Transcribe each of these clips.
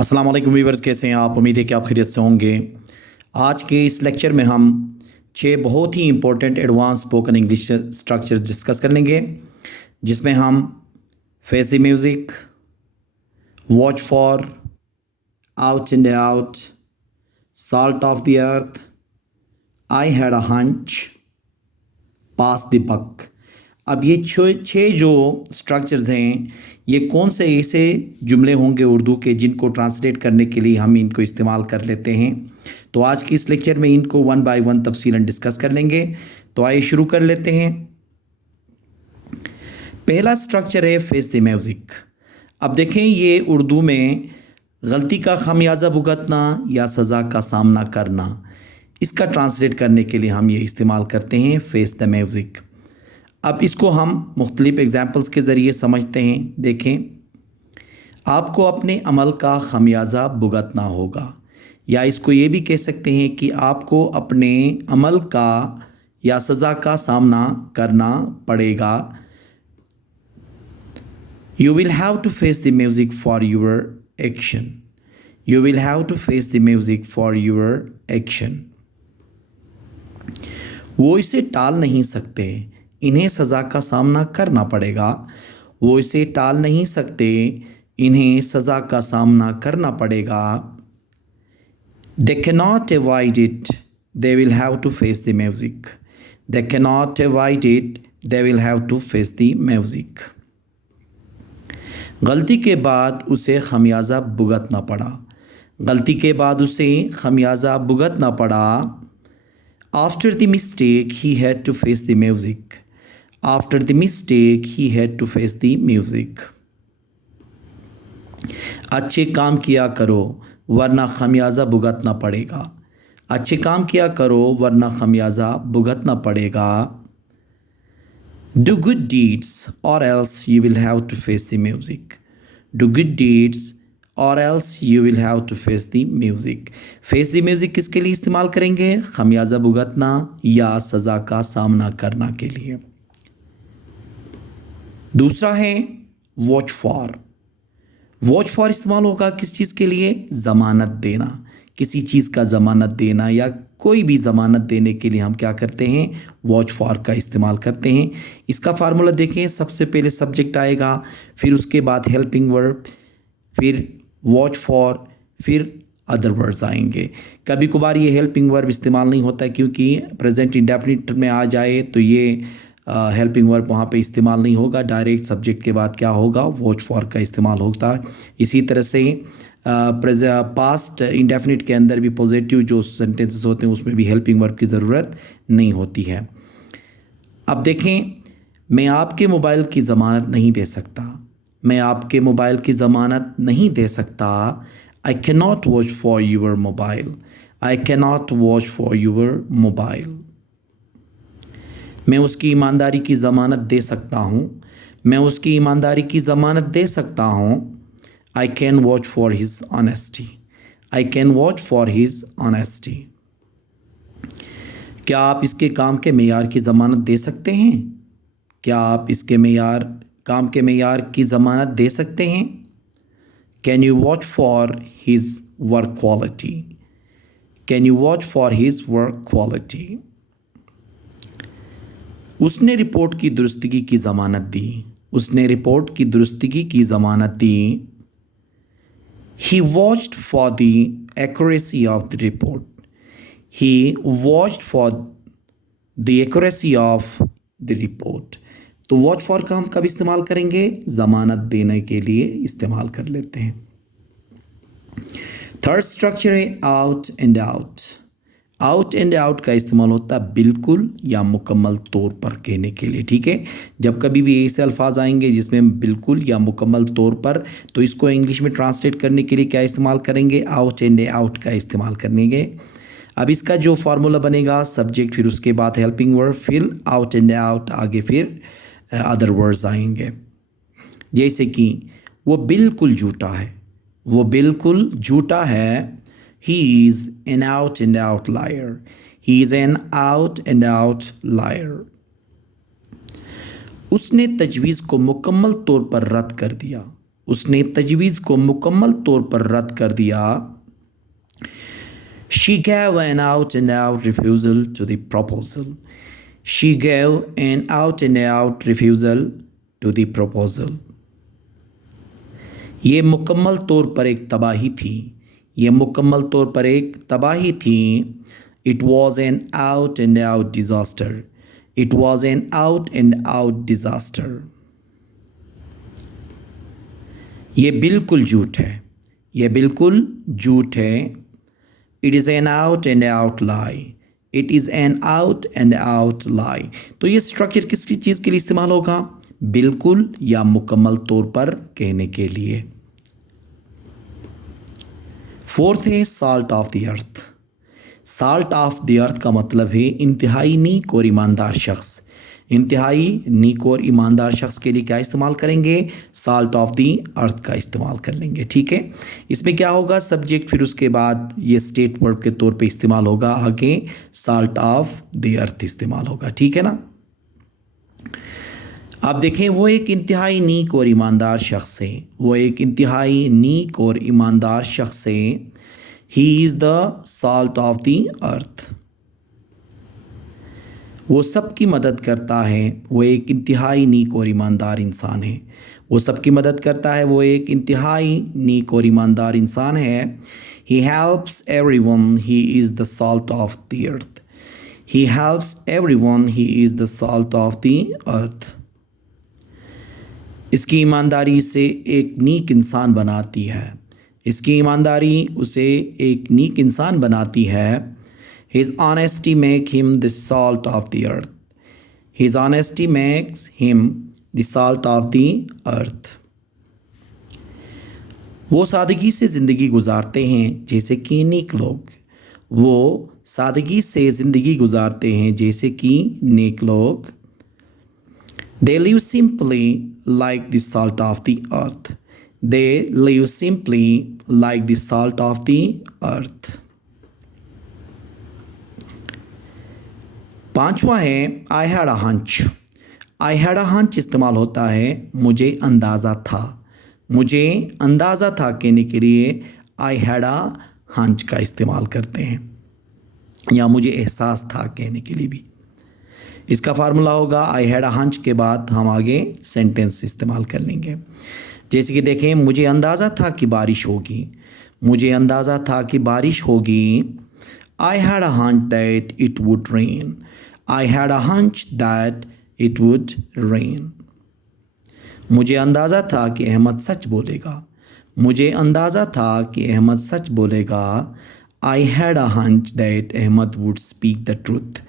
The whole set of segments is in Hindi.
अस्सलाम वालेकुम व्यूअर्स, कैसे हैं आप? उम्मीद है कि आप खैरियत से होंगे। आज के इस लेक्चर में हम 6 बहुत ही important advance spoken English structures discuss कर लेंगे, जिसमें हम face the music, watch for, out and out, salt of the earth, I had a hunch, pass the buck. अब ये छः जो स्ट्रक्चर्स हैं, ये कौन से ऐसे जुमले होंगे उर्दू के जिनको ट्रांसलेट करने के लिए हम इनको इस्तेमाल कर लेते हैं। तो आज की इस लेक्चर में इनको वन बाय वन तफसीलन डिस्कस कर लेंगे। तो आइए शुरू कर लेते हैं। पहला स्ट्रक्चर है फेस द म्यूज़िक। अब देखें, ये उर्दू में गलती का खमियाजा भुगतना या सज़ा का सामना करना, इसका ट्रांसलेट करने के लिए हम ये इस्तेमाल करते हैं फेस द म्यूज़िक। अब इसको हम मुख्तलिफ एग्जाम्पल्स के ज़रिए समझते हैं। देखें, आपको अपने अमल का खमियाजा भुगतना होगा, या इसको ये भी कह सकते हैं कि आपको अपने अमल का या सज़ा का सामना करना पड़ेगा। You will have to face the music for your action. You will have to face the music for your action. वो इसे टाल नहीं सकते, इन्हें सज़ा का सामना करना पड़ेगा। वो इसे टाल नहीं सकते, इन्हें सज़ा का सामना करना पड़ेगा। They cannot avoid it, they will have to face the music. They cannot avoid it, they will have to face the music. गलती के बाद उसे खमियाजा भुगतना पड़ा। गलती के बाद उसे खमियाजा भुगतना पड़ा। After the mistake, he had to face the music. After the mistake, he had to face the music. अच्छे काम किया करो वरना खमियाजा भुगतना पड़ेगा। अच्छे काम किया करो वरना खमियाजा भुगतना पड़ेगा। Do good deeds or else you will have to face the music. Do good deeds or else you will have to face the music. Face the music किसके लिए इस्तेमाल करेंगे? खमियाजा भुगतना या सज़ा का सामना करना के लिए। दूसरा है वॉच फॉर। वॉच फॉर इस्तेमाल होगा किस चीज़ के लिए? ज़मानत देना। किसी चीज़ का ज़मानत देना या कोई भी ज़मानत देने के लिए हम क्या करते हैं? वॉच फॉर का इस्तेमाल करते हैं। इसका फार्मूला देखें, सबसे पहले सब्जेक्ट आएगा, फिर उसके बाद हेल्पिंग वर्ब, फिर वॉच फॉर, फिर अदर वर्ड्स आएंगे। कभी कभार ये हेल्पिंग वर्ब इस्तेमाल नहीं होता क्योंकि प्रेजेंट इंडेफिनिट में आ जाए तो ये हेल्पिंग वर्ब वहाँ पे इस्तेमाल नहीं होगा। डायरेक्ट सब्जेक्ट के बाद क्या होगा? वॉच फॉर का इस्तेमाल होता है। इसी तरह से पास्ट इंडेफिनिट के अंदर भी पॉजिटिव जो सेंटेंसेस होते हैं उसमें भी हेल्पिंग वर्ब की ज़रूरत नहीं होती है। अब देखें, मैं आपके मोबाइल की ज़मानत नहीं दे सकता। मैं आपके मोबाइल की ज़मानत नहीं दे सकता। I can not watch for your mobile. I can not watch for your mobile. मैं उसकी ईमानदारी की ज़मानत दे सकता हूँ। मैं उसकी ईमानदारी की ज़मानत दे सकता हूँ। I can vouch for his honesty. I can vouch for his honesty. क्या आप इसके काम के मेयार की ज़मानत दे सकते हैं? क्या आप इसके काम के मेयार की ज़मानत दे सकते हैं? Can you vouch for his work quality? Can you vouch for his work quality? उसने रिपोर्ट की दुरुस्तगी की ज़मानत दी। उसने रिपोर्ट की दुरुस्तगी की ज़मानत दी। He vouched for the accuracy of the report. He vouched for the accuracy of the report. तो वॉच फॉर का हम कब इस्तेमाल करेंगे? ज़मानत देने के लिए इस्तेमाल कर लेते हैं। थर्ड स्ट्रक्चर है out and out. Out and out का इस्तेमाल होता है बिल्कुल या मुकम्मल तौर पर कहने के लिए। ठीक है, जब कभी भी ऐसे अल्फाज आएंगे जिसमें बिल्कुल या मुकम्मल तौर पर, तो इसको इंग्लिश में ट्रांसलेट करने के लिए क्या इस्तेमाल करेंगे? आउट एंड आउट का इस्तेमाल करेंगे। अब इसका जो फार्मूला बनेगा, सब्जेक्ट, फिर उसके बाद हेल्पिंग वर्ब, फिर आउट एंड आउट, आगे फिर अदर वर्ड्स आएंगे। जैसे कि वो बिल्कुल झूठा है। वो बिल्कुल झूठा है। He is an out and out liar. He is an out and out liar. उसने तजवीज़ को मुकम्मल तौर पर रद्द कर दिया। उसने तजवीज़ को मुकम्मल तौर पर रद्द कर दिया। She gave an out and out refusal to the proposal. She gave an out and out refusal to the proposal. ये मुकम्मल तौर पर एक तबाही थी। ये मुकम्मल तौर पर एक तबाही थी। It was an out and out disaster. It was an out and out disaster. ये बिल्कुल झूठ है। ये बिल्कुल झूठ है। It is an out and out lie. It is an out and out lie. तो ये स्ट्रक्चर किसकी चीज़ के लिए इस्तेमाल होगा? बिल्कुल या मुकम्मल तौर पर कहने के लिए। फोर्थ है salt of the earth. Salt of the अर्थ का मतलब है इंतहाई नीक और ईमानदार शख्स। इंतहाई नीक और ईमानदार शख्स के लिए क्या इस्तेमाल करेंगे? साल्ट ऑफ द अर्थ का इस्तेमाल कर लेंगे। ठीक है, इसमें क्या होगा? सब्जेक्ट, फिर उसके बाद ये स्टेट वर्ब के तौर पे इस्तेमाल होगा। आगे साल्ट ऑफ द अर्थ इस्तेमाल होगा। ठीक है ना। अब देखें, वो एक इंतहाई नीक और ईमानदार शख्स है। वो एक इंतहाई नीक और ईमानदार शख्स है। He is the salt of the अर्थ। वो सबकी मदद करता है। वो एक इंतहाई नीक और ईमानदार इंसान है। वो सबकी मदद करता है। वो एक इंतहाई नीक और ईमानदार इंसान है। He helps everyone. He is the salt of the earth. He helps everyone. He is the salt of the अर्थ। इसकी ईमानदारी से एक नीक इंसान बनाती है। इसकी ईमानदारी उसे एक नीक इंसान बनाती है। His honesty makes him the salt of the earth. His honesty makes him the salt of the earth. वो सादगी से ज़िंदगी गुजारते हैं जैसे कि नेक लोग। वो सादगी से ज़िंदगी गुजारते हैं जैसे कि नेक लोग। They live simply like the salt of the earth. They live simply like the salt of the earth. पांचवा है आई had a hunch. I had a hunch इस्तेमाल होता है मुझे अंदाज़ा था। मुझे अंदाज़ा था कहने के लिए आई हैड अ हंच का इस्तेमाल करते हैं, या मुझे एहसास था कहने के लिए भी। इसका फार्मूला होगा आई हैड अ हंच के बाद हम आगे सेंटेंस इस्तेमाल कर लेंगे। जैसे कि देखें, मुझे अंदाज़ा था कि बारिश होगी। मुझे अंदाज़ा था कि बारिश होगी। I had a hunch that it would rain. I had a hunch that it would rain. मुझे अंदाज़ा था कि अहमद सच बोलेगा। मुझे अंदाज़ा था कि अहमद सच बोलेगा। I had a hunch that Ahmed would speak the truth.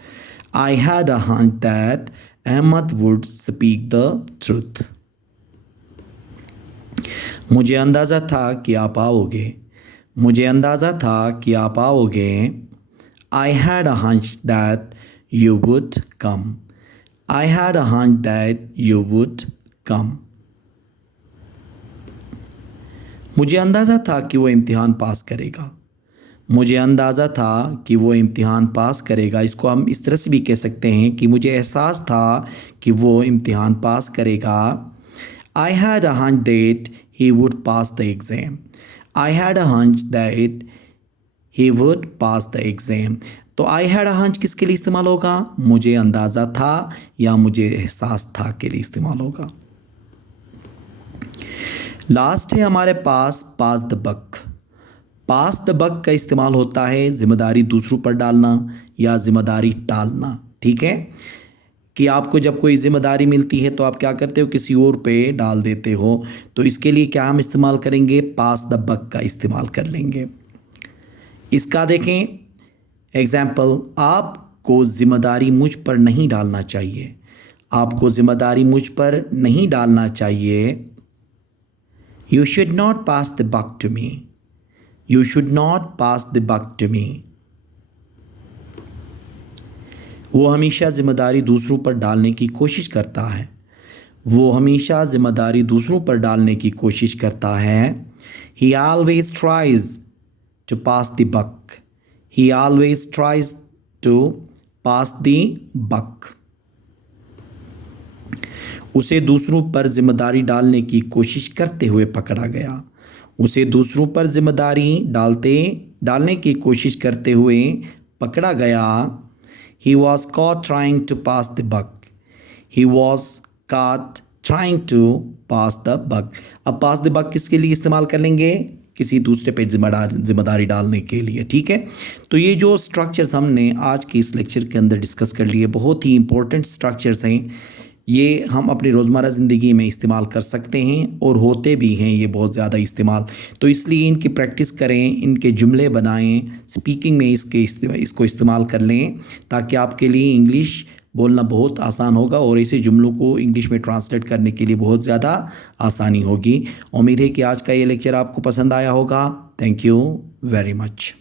I had a hunch that Ahmed would speak the truth. मुझे अंदाज़ा था कि आप आओगे। मुझे अंदाज़ा था कि आप आओगे। I had a hunch that you would come. I had a hunch that you would come. मुझे अंदाज़ा था कि वो इम्तिहान पास करेगा। मुझे अंदाज़ा था कि वो इम्तिहान पास करेगा। इसको हम इस तरह से भी कह सकते हैं कि मुझे एहसास था कि वो इम्तिहान पास करेगा। I had a hunch that he would pass the exam. I had a hunch that he would pass the exam. तो I had a hunch किसके लिए इस्तेमाल होगा? मुझे अंदाज़ा था या मुझे एहसास था के लिए इस्तेमाल होगा। लास्ट है हमारे पास पास द बक। पास द बक का इस्तेमाल होता है जिम्मेदारी दूसरों पर डालना या जिम्मेदारी टालना। ठीक है, कि आपको जब कोई जिम्मेदारी मिलती है तो आप क्या करते हो? किसी और पे डाल देते हो। तो इसके लिए क्या हम इस्तेमाल करेंगे? पास द बक का इस्तेमाल कर लेंगे। इसका देखें एग्जाम्पल, आपको ज़िम्मेदारी मुझ पर नहीं डालना चाहिए। आपको ज़िम्मेदारी मुझ पर नहीं डालना चाहिए। You should not pass the buck to me. You should not pass the buck to me. वो हमेशा ज़िम्मेदारी दूसरों पर डालने की कोशिश करता है। वो हमेशा ज़िम्मेदारी दूसरों पर डालने की कोशिश करता है। He always tries to pass the buck. He always tries to pass the buck. उसे दूसरों पर जिम्मेदारी डालने की कोशिश करते हुए पकड़ा गया। उसे दूसरों पर जिम्मेदारी डालने की कोशिश करते हुए पकड़ा गया। He was caught trying to pass the buck. He was caught trying to pass the buck. अब pass the buck किसके लिए इस्तेमाल कर लेंगे? किसी दूसरे पे जिम्मेदारी डालने के लिए। ठीक है, तो ये जो स्ट्रक्चर्स हमने आज के इस लेक्चर के अंदर डिस्कस कर लिए, बहुत ही इंपॉर्टेंट स्ट्रक्चर्स हैं। ये हम अपनी रोज़मर्रा ज़िंदगी में इस्तेमाल कर सकते हैं और होते भी हैं ये बहुत ज़्यादा इस्तेमाल। तो इसलिए इनकी प्रैक्टिस करें, इनके जुमले बनाएं, स्पीकिंग में इसको इस्तेमाल कर लें, ताकि आपके लिए इंग्लिश बोलना बहुत आसान होगा और ऐसे जुमलों को इंग्लिश में ट्रांसलेट करने के लिए बहुत ज़्यादा आसानी होगी। उम्मीद है कि आज का ये लेक्चर आपको पसंद आया होगा। Thank you very much.